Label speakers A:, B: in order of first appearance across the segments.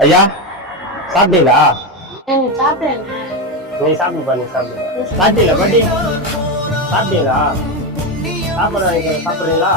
A: ஐயா சாப்பிட்டீங்களா?
B: சாப்பிடுங்க
A: நீ சாப்பிடுப்பா நீ சாப்பிடு. சாப்பிட்டீங்களா பாட்டி? சாப்பிட்டீங்களா? சாப்பிட்ற சாப்பிட்றீங்களா?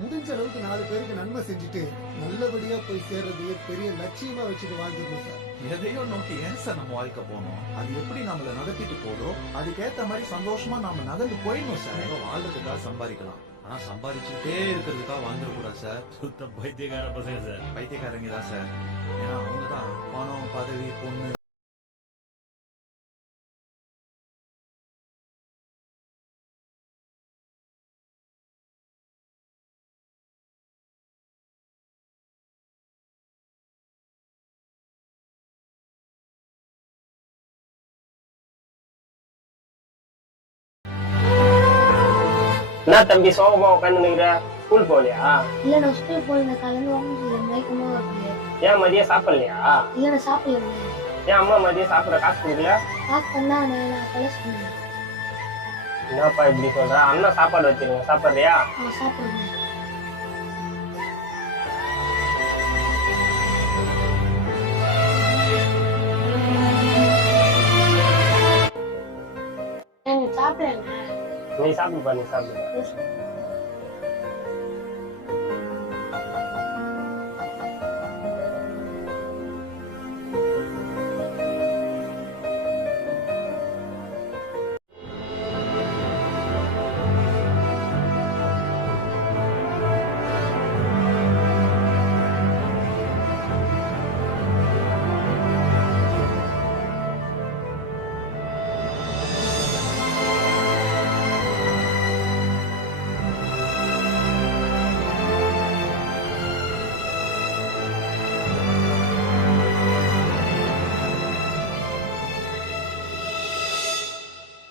C: முடிஞ்ச அளவுக்கு நாலு பேருக்கு நன்மை செஞ்சுட்டு நல்லபடியா போய் சேர்றது பெரிய லட்சியமா வச்சுட்டு வாழ்ந்துருக்கோம் சார்.
D: எதையும் நோக்கி ஏன் சார் நம்ம வாழ்க்கை போகணும்? அது எப்படி நம்மள நடத்திட்டு போதோ அதுக்கேத்த மாதிரி சந்தோஷமா நாம நகர்ந்து போயிடணும் சார். வாழ்றதுக்காக சம்பாதிக்கலாம். ஆனா சம்பாதிச்சுட்டே இருக்கிறதுக்காக வாழ்ந்துடக்கூடாது சார்.
E: சுத்த பைத்தியக்கார பசங்க சார்.
D: பைத்தியக்காரங்க தான் சார். ஏன்னா அவங்க தான் பணம் பதவி பொண்ணு
A: என்ன தம்பி சோகமா உட்காந்து நிக்கிற ஸ்கூல் போகலையா
B: இல்ல நான் ஸ்கூல் போய் இந்த கலந்து வாங்க மயக்கமா
A: ஏன் மதியம் சாப்பிடலையா
B: இல்ல நான் சாப்பிடல
A: ஏன் அம்மா மதியம் சாப்பிட காசு கொடுக்கல
B: காசு பண்ணா நான் கலை சொன்னேன்
A: என்னப்பா இப்படி சொல்ற அண்ணா சாப்பாடு வச்சிருங்க சாப்பிட்றியா
B: நான் சாப்பிடுறேன் எனக்கு சாப்பிடுங்க
A: நீ சாப்பிடுப்பா நீ சாப்பிடு